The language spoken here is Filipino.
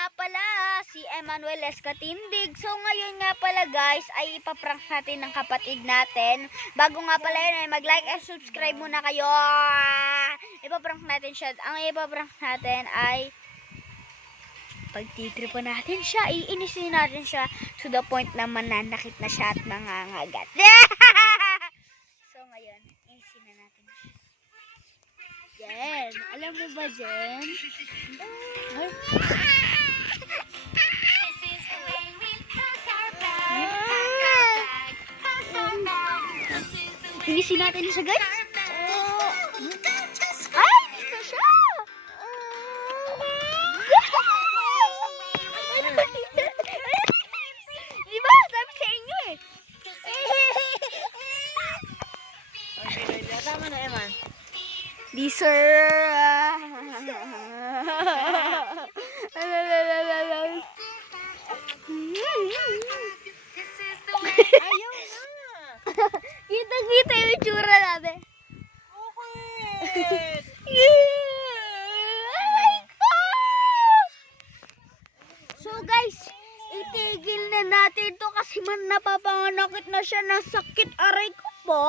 nga pala si Emmanuel Escatindig. So ngayon nga pala guys ay ipaprank natin ng kapatid natin. Bago nga pala yun ay mag-like and subscribe muna kayo. Ipaprank natin siya. Ang ipaprank natin ay pagtitripan natin siya. Iinisin natin siya to the point na mananakit na siya at mangangagat. So ngayon, iinisin na natin siya. Jen, alam mo ba Jen? Inisin natin siya guys. Ay, gusto siya. Diba? Sabi sa inyo eh. Tama na, Eman. Di sir. Ayaw na. Kita-kita yung itsura natin. Bakit? Oh my God! So guys, itigil na natin to kasi man napapanganakit na siya ng sakit. Aray ko po.